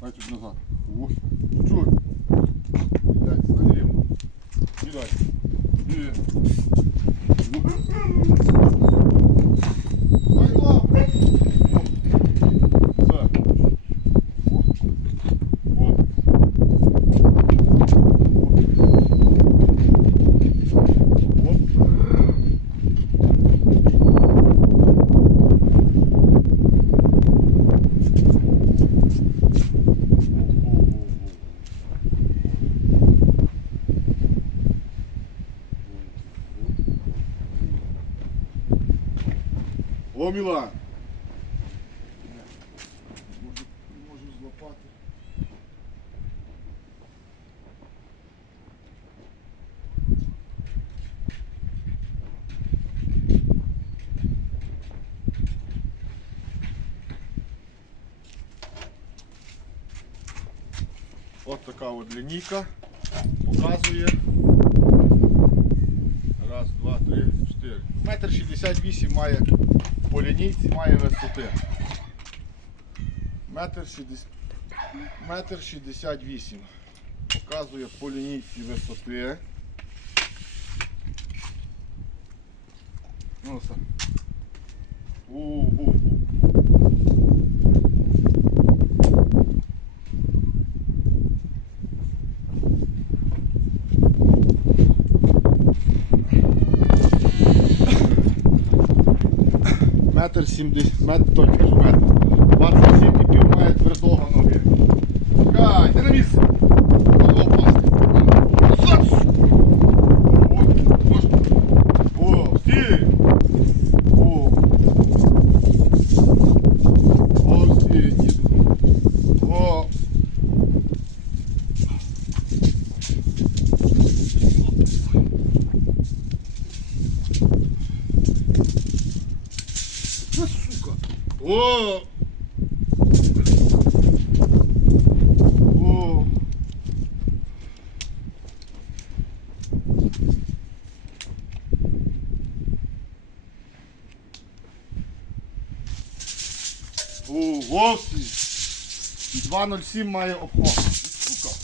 Дай чуть назад. Ох. чуть. Блядь, стань рівно. Кидай. І. Дай О, Мілан! Можу, можу злопати. От така от лінійка показує. Раз, два, три, чотири. Метр шістдесят вісім має По лінійці має висоти. Метр шістдесят метр шістдесят вісім. Показує по лінійці висоти. Ну, Метр сімдесят, метр, метр. 27 і твердого ноги. Чекай, ти на місце. Голова впасти. Назад, сука. О, може. О, стій. О. О, стій, діду. О. На, сука. О! О! О, вовсі! І 2.07 має обход. Сука.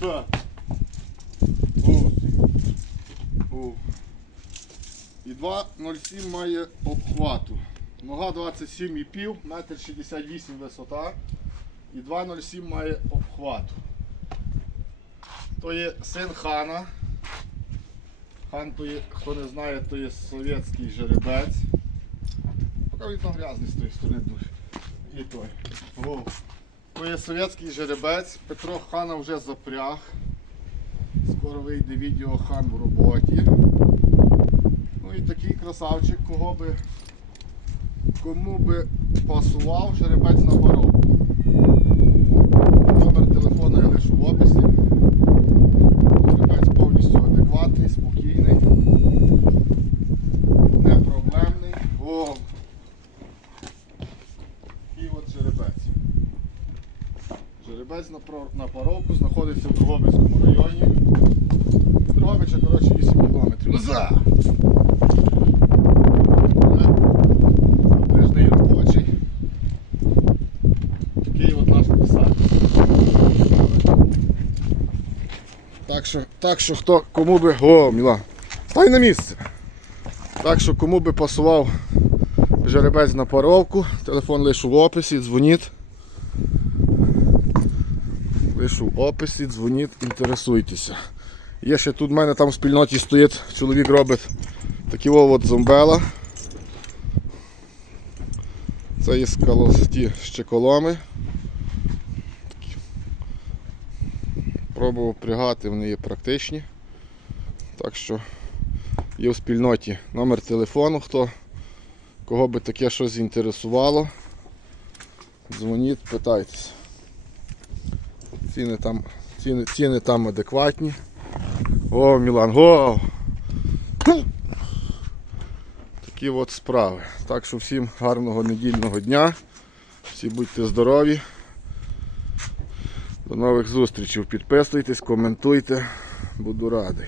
Да. І 2,07 має обхвату. Нога 27,5, метр 68 висота. І 2,07 має обхвату. То є син хана. Хан то є, хто не знає, то є совєтський жеребець. Поки він там грязний з тої сторони дуже. І той. О. То є совєтський жеребець. Петро хана вже запряг. Скоро вийде відео хан в роботі. Ну і такий красавчик, кого би, кому би пасував жеребець на паровку. Номер телефону я лишу в описі. Жеребець повністю адекватний, спокійний, непроблемний. О! І от жеребець. Жеребець на, паровку знаходиться в Другобицькому районі. Від Другобича, коротше, 8 кілометрів. Назад! Запряжний робочий. Такий от наш писак. Так що, так що хто, кому би... О, Міла, стай на місце. Так що кому би пасував жеребець на паровку, телефон лишу в описі, дзвоніть. Лишу в описі, дзвоніть, інтересуйтеся. Є ще тут в мене там в спільноті стоїть, чоловік робить такі от зомбела. Це є скалості щеколоми. Такі. Пробував пригати, вони є практичні. Так що є в спільноті номер телефону, хто кого би таке щось інтересувало. Дзвоніть, питайтеся. Ціни там, ціни, ціни там адекватні. О, Мілан, го! Такі от справи. Так що всім гарного недільного дня. Всі будьте здорові. До нових зустрічей. Підписуйтесь, коментуйте. Буду радий.